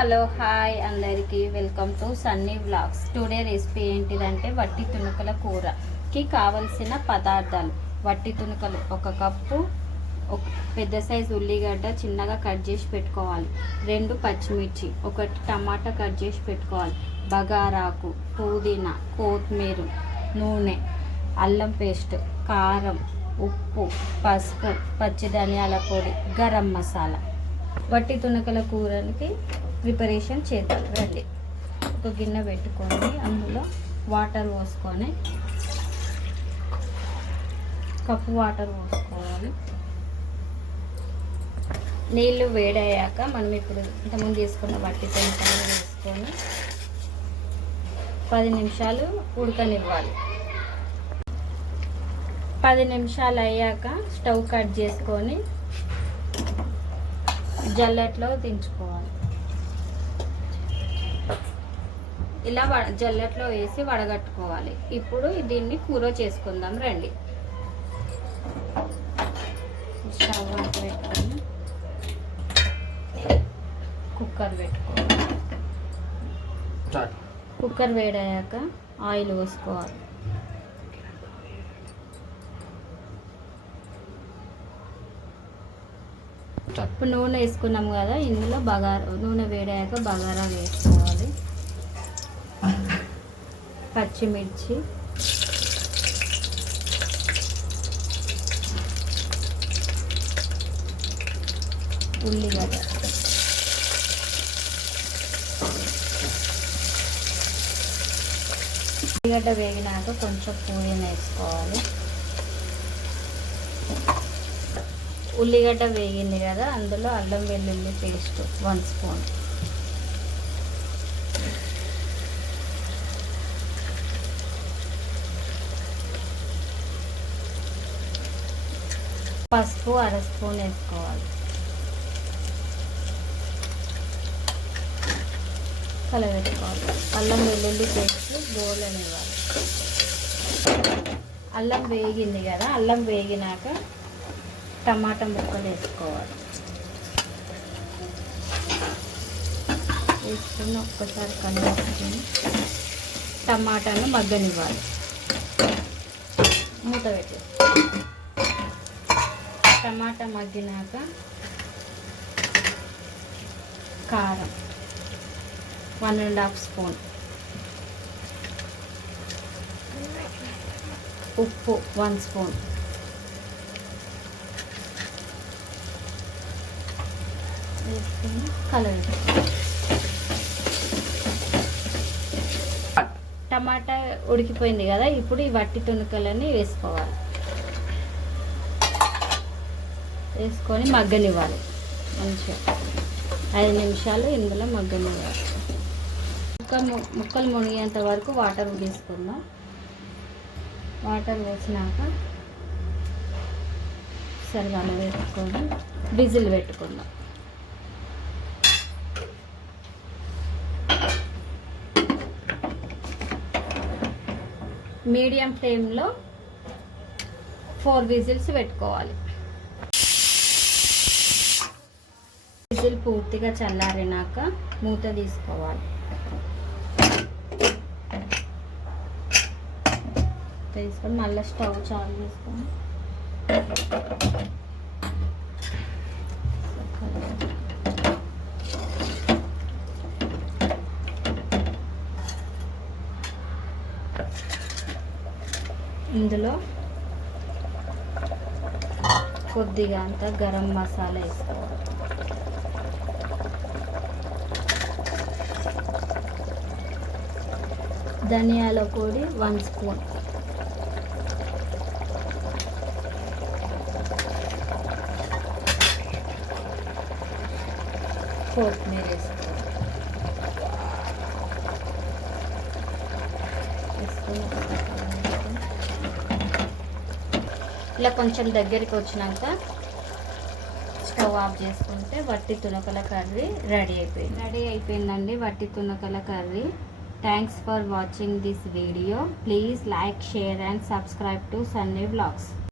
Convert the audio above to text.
Hello hi అందరికీ welcome to Sunny vlogs. Today recipe ఏంటిదంటే వట్టి తుణుకల కూరకి కావలసిన పదార్థాలు: వట్టి తుణుకలు 1 కప్పు, ఒక పెద్ద సైజు ఉల్లిగడ్డ చిన్నగా కట్ చేసి పెట్టుకోవాలి, 2 పచ్చిమిర్చి, 1 టమాటా కట్ చేసి పెట్టుకోవాలి, బగారాకు, పుదీనా, కొత్తిమీర, నూనె, అల్లం పేస్ట్, కారం, ఉప్పు, పసుపు, పచ్చి ధనియాల పొడి, గరం మసాలా. వట్టి తుణుకల కూరకి ప్రిపరేషన్ చేద్దాం రండి. ఒక గిన్నె పెట్టుకొని అందులో వాటర్ పోసుకొని, కప్పు వాటర్ పోసుకోవాలి. నీళ్ళు వేడయ్యాక మనం ఇప్పుడు ఇంతకుముందు తీసుకున్న వట్టి తుణుకలు వేసుకొని 10 నిమిషాలు ఉడకనివ్వాలి. 10 నిమిషాలు అయ్యాక స్టవ్ కట్ చేసుకొని జల్లెట్లో దించుకోవాలి. ఇలా జల్లెట్లో వేసి వడగట్టుకోవాలి. ఇప్పుడు దీన్ని కూర చేసుకుందాం రండి. స్టవ్ పెట్టుకొని కుక్కర్ పెట్టుకోవాలి. కుక్కర్ వేడయ్యాక ఆయిల్ పోసుకోవాలి. ఇప్పుడు నూనె వేసుకున్నాం కదా, ఇందులో నూనె వేడాక బగారా వేసుకోవాలి. పచ్చిమిర్చి, ఉల్లిగడ్డ, ఉల్లిగడ్డ వేగినాక కొంచెం పుదీనా వేసుకోవాలి. ఉల్లిగడ్డ వేగింది కదా, అందులో అల్లం వెల్లుల్లి పేస్ట్ 1 స్పూన్, పసుపు 1/2 స్పూన్ వేసుకోవాలి. కలబెట్టుకోవాలి. అల్లం వెల్లుల్లి పేస్ట్ గోలనివ్వాలి. అల్లం వేగింది కదా, అల్లం వేగినాక టమాటా ముక్కలు వేసుకోవాలి. వేసుకుని ఒక్కసారి కలిపేసుకుని టమాటాను మగ్గనివ్వాలి. మూత పెట్టి టమాటా మగ్గినాక కారం 1½ స్పూన్, ఉప్పు 1 స్పూన్, వేసుకుని కలర్. టమాటా ఉడికిపోయింది కదా, ఇప్పుడు ఈ వట్టి తుణుకలని వేసుకోవాలి. వేసుకొని మగ్గనివ్వాలి. మంచిగా 5 నిమిషాలు ఇందులో మగ్గనివ్వాలి. ముక్కలు మునిగేంత వరకు వాటర్ తీసుకుందాం. వాటర్ వేసినాక సరిగా వేసుకొని విజిల్ పెట్టుకుందాం. మీడియం ఫ్లేమ్లో 4 విజిల్స్ పెట్టుకోవాలి. విజిల్ పూర్తిగా చల్లారినాక మూత తీసుకోవాలి. తీసుకొని మళ్ళీ స్టవ్ చాలు చేసుకొని ఇందులో కొద్దిగా అంతా గరం మసాలా వేసుకోవాలి. ధనియాల పొడి 1 స్పూన్, కొత్తిమీర వేసుకోవాలి. ఇలా కొంచెం దగ్గరికి వచ్చినాక స్టవ్ ఆఫ్ చేసుకుంటే వట్టి తుణుకల కర్రీ రెడీ అయిపోయిందండి. వట్టి తుణుకల curry. Thanks for watching this video. Please like, share and subscribe to Sunny vlogs.